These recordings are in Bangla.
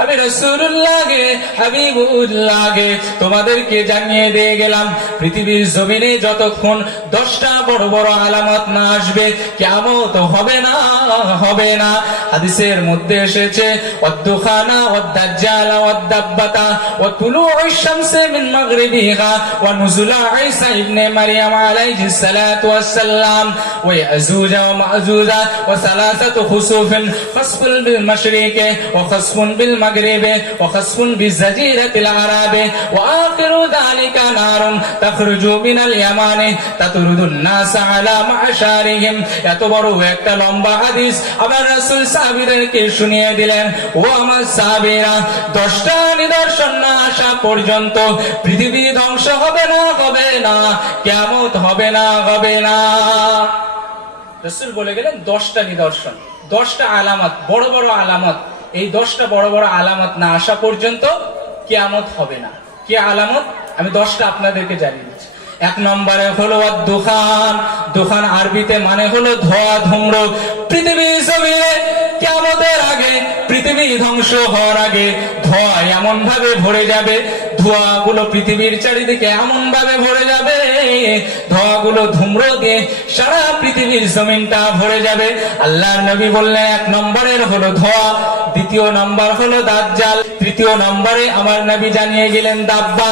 আমি রসুল্লাহকে হাবিবুল্লাহকে তোমাদেরকে জানিয়ে দিয়ে গেলাম, পৃথিবীর জমিনে যতক্ষণ দশটা বড় বড় আলামত না আসবে কেমত হবে না হবে না। হাদিসের মধ্যে এসেছে অদ্দুখানা অদ্দাজ্জালা অদ্দাব্বাতা ও তুলু শামসে মিন মাগরিবিহা ওয়া নুজুলা ঈসা ইবনে মারইয়াম আলাইহিস সালাতু ওয়াস সালাম ইয়াজুজা ওয়া মাজুজা, ওয়া সালাসাতু খুসুফিন খসফুন বিল মাশরিকি, ওয়া খসফুন বিল মাগরিবি ওয়া খসফুন বিজাজিরাতিল আরাবি ওয়া আখিরু যালিকা নারুন তাখরুজু মিনাল ইয়ামানি তাতরুদুন নাস এত বড় একটা লম্বা হাদিস আমার রাসূল সাহাবীদেরকে শুনিয়ে দিলেন, ও আমার সাহাবীরা, দশটা নিদর্শন না আসা পর্যন্ত পৃথিবী ধ্বংস হবে না হবে না, কিয়ামত হবে না হবে না। রসুল বলে গেলেন, দশটা নিদর্শন, দশটা আলামত, বড় বড় আলামত এই দশটা বড় বড় আলামত না আসা পর্যন্ত কেয়ামত হবে না। কে আলামত? আমি দশটা আপনাদেরকে জানিয়ে দিচ্ছি। এক নম্বরে হলো দোকান দোকান আরবিতে মানে হলো ধোয়া ধুম্র পৃথিবী জমিনে কেমতের আগে, পৃথিবী ধ্বংস হওয়ার আগে ধোয়া এমন ভাবে ভরে যাবে ধোঁয়াগুলো পৃথিবীর চারিদিকে এমন ভাবে ভরে যাবে, ধোঁয়াগুলো ধুম্র দিয়ে সারা পৃথিবীর জমিনটা ভরে যাবে। আল্লাহ নবী বললেন, এক নম্বরের হলো ধোঁয়া, দ্বিতীয় নম্বর হলো দাজ্জাল, তৃতীয় নম্বরে আমার নবী জানিয়ে গেলেন দাব্বা।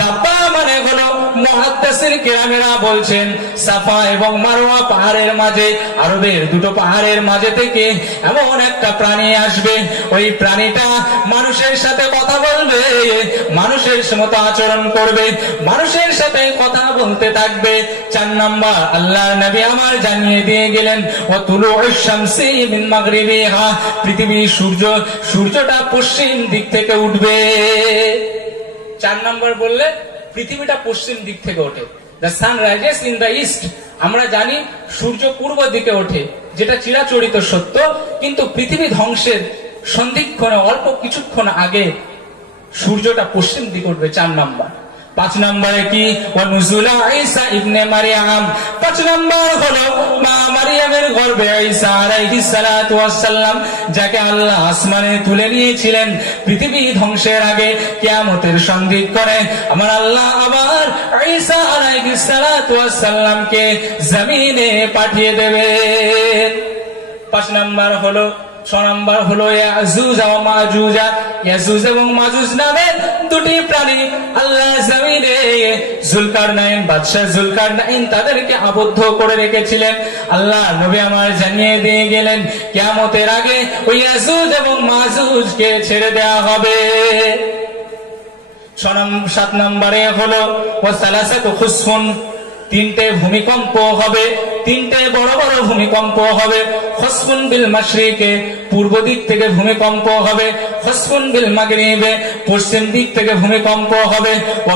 দাব্বা মানে হলো মহাদ্দাসের কেরামেরা বলছেন, সাফা এবং মারোয়া পাহাড়ের মাঝে, আরবের দুটো পাহাড়ের মাঝে থেকে এমন একটা প্রাণী আসবে। ওই প্রাণীটা সাথে কথা বলবে, মানুষের মতো আচরণ করবে, মানুষের সাথে কথা বলতে থাকবে। চার নম্বর, আল্লাহ নবী আমার জানিয়ে দিয়ে গেলেন ও তুলু পৃথিবী সূর্য, সূর্যটা পশ্চিম দিক থেকে উঠবে। চার নম্বর বললে, পৃথিবীটা পশ্চিম দিক থেকে ওঠে। The sun rises in the east আমরা জানি, সূর্য পূর্ব দিকে ওঠে, যেটা চিরাচরিত সত্য, কিন্তু পৃথিবী ধ্বংসের সন্ধিক্ষণে অল্প কিছুক্ষণ আগে সূর্যটা পশ্চিম দিকে উঠবে, চার নম্বর। পাঁচ কি? পাঁচ হলো মা মারিয়ামের যাকে আল্লাহ আসমানে তুলে নিয়েছিলেন পৃথিবী ধ্বংসের আগে, কিয়ামতের সন্ধিক করে। আমার আল্লাহ আবার ঈসা আলাইহিস সালাতু জমিনে পাঠিয়ে দেবেন। পাঁচ নাম্বার হলো ছ নাম্বার হলো ইয়াজুজ ও ইয়াজুজ এবং মাজুজ নামে দুটি প্রাণী আল্লাহ জমিনে জুলকারনাইন জুলকারনাইন তাদেরকে আবদ্ধ করে রেখেছিলেন। আল্লাহ নবী আমার জানিয়ে দিয়ে গেলেন, কিয়ামতের আগে ওই ইয়াজুজ এবং মাজুজকে ছেড়ে দেওয়া হবে। সাত নম্বরে হলো ও সালাসাতু খুসফুন, তিনটে ভূমিকম্প হবে। তিনটে বড় বড় ভূমিকম্প হবে। খসফুন বিল মাশরিকে পূর্ব দিক থেকে ভূমিকম্প হবে। খসফুন বিল মাগরিবে পশ্চিম দিক থেকে ভূমিকম্প হবে।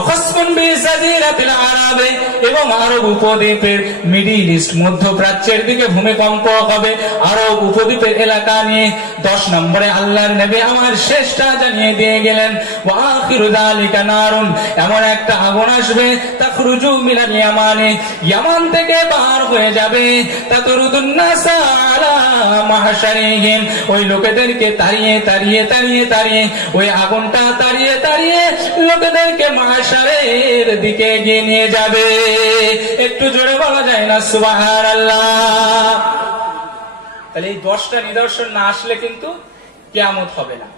খসফুন বিল জাজিরাতিল আরাবে এবং আরব উপদ্বীপের মিডিল ইস্ট মধ্যপ্রাচ্যের দিকে ভূমিকম্প হবে। আরব উপদ্বীপের এলাকা নিয়ে দশ নম্বরে আল্লাহর নবী আমার শেষটা জানিয়ে দিয়ে গেলেন, ওয়া আখিরু যালিকা নারুন এমন একটা আগুন আসবে, তাখরুজু মিনাল ইয়ামানি ইয়ামান থেকে বার হয়ে যাবে। ওই লোকেদেরকে তাড়িয়ে তাড়িয়ে তাড়িয়ে তাড়িয়ে, ওই আগুনটা তাড়িয়ে তাড়িয়ে লোকেদেরকে মাহশারের দিকে এগিয়ে নিয়ে যাবে। একটু জোরে বলা যায় না? সুবহানাল্লাহ। তাহলে এই দশটা নিদর্শন না আসলে কিন্তু কেয়ামত হবে না।